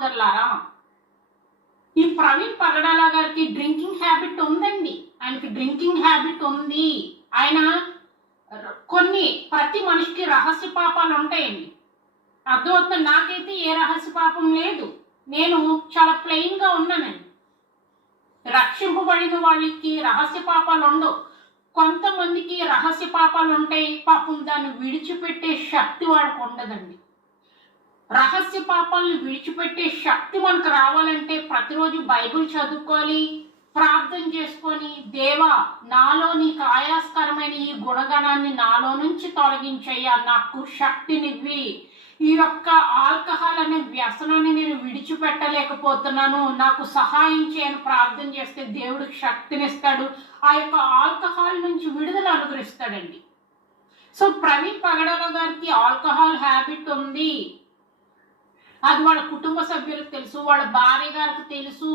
సోదరులారా ఈ ప్రవీణ్ పగడాల గారికి డ్రింకింగ్ హ్యాబిట్ ఉందండి. ఆయనకి డ్రింకింగ్ హ్యాబిట్ ఉంది. ఆయన కొన్ని ప్రతి మనిషికి రహస్య పాపాలు ఉంటాయండి. అర్థమవుతుంది నాకైతే ఏ రహస్య పాపం లేదు. నేను చాలా ప్లెయిన్గా ఉన్నానండి. రక్షింపబడిన వాళ్ళకి రహస్య పాపాలు ఉండవు. కొంతమందికి రహస్య పాపాలు ఉంటాయి. పాపం దాన్ని విడిచిపెట్టే శక్తి వాళ్ళకు ఉండదండి. రహస్య పాపాలను విడిచిపెట్టే శక్తి మనకు రావాలంటే ప్రతిరోజు బైబిల్ చదువుకోవాలి ప్రార్థన చేసుకొని దేవా నాలో నీకు ఆయాస్కరమైన ఈ గుణగణాన్ని నాలో నుంచి తొలగించయ్యా నాకు శక్తినివ్వి ఈ యొక్క ఆల్కహాల్ అనే వ్యసనాన్ని నేను విడిచిపెట్టలేకపోతున్నాను. నాకు సహాయం చేయని ప్రార్థన చేస్తే దేవుడికి శక్తినిస్తాడు. ఆ యొక్క ఆల్కహాల్ నుంచి విడుదల అనుగ్రహిస్తాడండి. సో ప్రవీణ్ పగడాల గారికి ఆల్కహాల్ హ్యాబిట్ ఉంది. అది వాళ్ళ కుటుంబ సభ్యులకు తెలుసు వాళ్ళ భార్య గారికి తెలుసు.